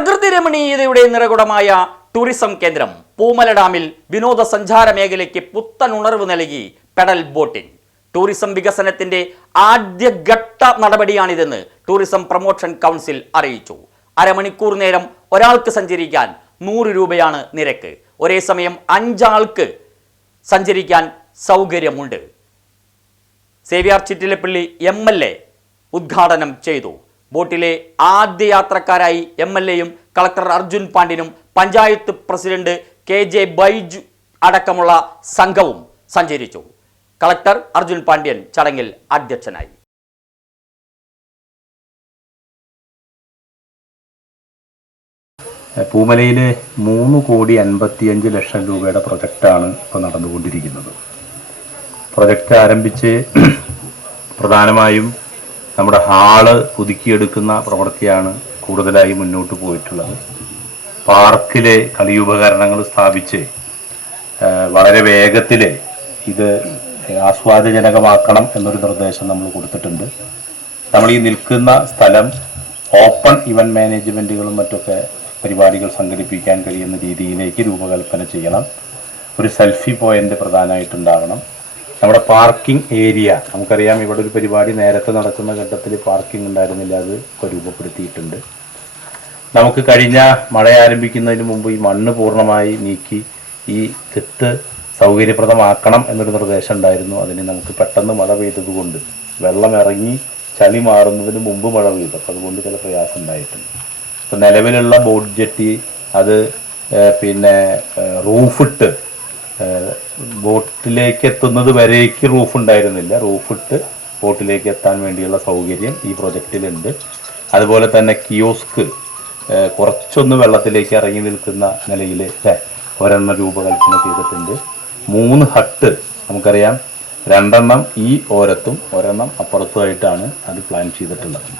പ്രകൃതി രമണീയതയുടെ നിറകുടമായ ടൂറിസം കേന്ദ്രം പൂമല ഡാമിൽ വിനോദസഞ്ചാര മേഖലയ്ക്ക് പുത്തൻ ഉണർവ് നൽകി പെഡൽ ബോട്ടിംഗ്. ടൂറിസം വികസനത്തിന്റെ ആദ്യഘട്ട നടപടിയാണിതെന്ന് ടൂറിസം പ്രൊമോഷൻ കൗൺസിൽ അറിയിച്ചു. അരമണിക്കൂർ നേരം ഒരാൾക്ക് സഞ്ചരിക്കാൻ 100 രൂപയാണ് നിരക്ക്. ഒരേ സമയം 5 ആൾക്ക് സഞ്ചരിക്കാൻ സൗകര്യമുണ്ട്. സേവ്യർ ചിറ്റിലപ്പള്ളി MLA ഉദ്ഘാടനം ചെയ്തു. ബോട്ടിലെ ആദ്യ യാത്രക്കാരായി MLAയും കളക്ടർ അർജുൻ പാണ്ഡ്യനും പഞ്ചായത്ത് പ്രസിഡന്റ് KJ ബൈജു അടക്കമുള്ള സംഘവും സഞ്ചരിച്ചു. കളക്ടർ അർജുൻ പാണ്ഡ്യൻ ചടങ്ങിൽ അധ്യക്ഷനായി. പൂമലയിലെ 3,55,00,000 രൂപയുടെ പ്രൊജക്റ്റാണ് ഇപ്പോൾ നടന്നുകൊണ്ടിരിക്കുന്നത്. പ്രൊജക്റ്റ് ആരംഭിച്ച് പ്രധാനമായും നമ്മുടെ ഹാള് പുതുക്കിയെടുക്കുന്ന പ്രവൃത്തിയാണ് കൂടുതലായി മുന്നോട്ട് പോയിട്ടുള്ളത്. പാർക്കിലെ കളിയുപകരണങ്ങൾ സ്ഥാപിച്ച് വളരെ വേഗത്തിൽ ഇത് ആസ്വാദ്യജനകമാക്കണം എന്നൊരു നിർദ്ദേശം നമ്മൾ കൊടുത്തിട്ടുണ്ട്. നമ്മൾ ഈ നിൽക്കുന്ന സ്ഥലം ഓപ്പൺ ഇവൻറ്റ് മാനേജ്മെൻറ്റുകളും മറ്റൊക്കെ പരിപാടികൾ സംഘടിപ്പിക്കാൻ കഴിയുന്ന രീതിയിലേക്ക് രൂപകൽപ്പന ചെയ്യണം. ഒരു സെൽഫി പോയിൻ്റ് പ്രധാനമായിട്ടുണ്ടാവണം. നമ്മുടെ പാർക്കിംഗ് ഏരിയ നമുക്കറിയാം, ഇവിടെ ഒരു പരിപാടി നേരത്തെ നടക്കുന്ന ഘട്ടത്തിൽ പാർക്കിംഗ് ഉണ്ടായിരുന്നില്ല, അത് ഇപ്പോൾ രൂപപ്പെടുത്തിയിട്ടുണ്ട്. നമുക്ക് കഴിഞ്ഞ മഴ ആരംഭിക്കുന്നതിന് മുമ്പ് ഈ മണ്ണ് പൂർണ്ണമായി നീക്കി ഈ തെറ്റ് സൗകര്യപ്രദമാക്കണം എന്നൊരു നിർദ്ദേശം ഉണ്ടായിരുന്നു. അതിന് നമുക്ക് പെട്ടെന്ന് മഴ പെയ്തതുകൊണ്ട് വെള്ളം ഇറങ്ങി ചളി മാറുന്നതിന് മുമ്പ് മഴ പെയ്തു, അപ്പോൾ അതുകൊണ്ട് ചില പ്രയാസം ഉണ്ടായിട്ടുണ്ട്. ഇപ്പോൾ നിലവിലുള്ള ബോട്ട് ജെട്ടി അത് റൂഫിട്ട് ബോട്ടിലേക്ക് എത്തുന്നത് വരേക്ക് റൂഫ് ഉണ്ടായിരുന്നില്ല. റൂഫിട്ട് ബോട്ടിലേക്ക് എത്താൻ വേണ്ടിയുള്ള സൗകര്യം ഈ പ്രൊജക്റ്റിലുണ്ട്. അതുപോലെ തന്നെ കിയോസ്ക് കുറച്ചൊന്ന് വെള്ളത്തിലേക്ക് ഇറങ്ങി നിൽക്കുന്ന നിലയിൽ ഒരെണ്ണം രൂപകൽപ്പന ചെയ്തിട്ടുണ്ട്. 3 ഹട്ട് നമുക്കറിയാം, 2 എണ്ണം ഈ ഓരത്തും 1 എണ്ണം അപ്പുറത്തുമായിട്ടാണ് അത് പ്ലാൻ ചെയ്തിട്ടുള്ളത്.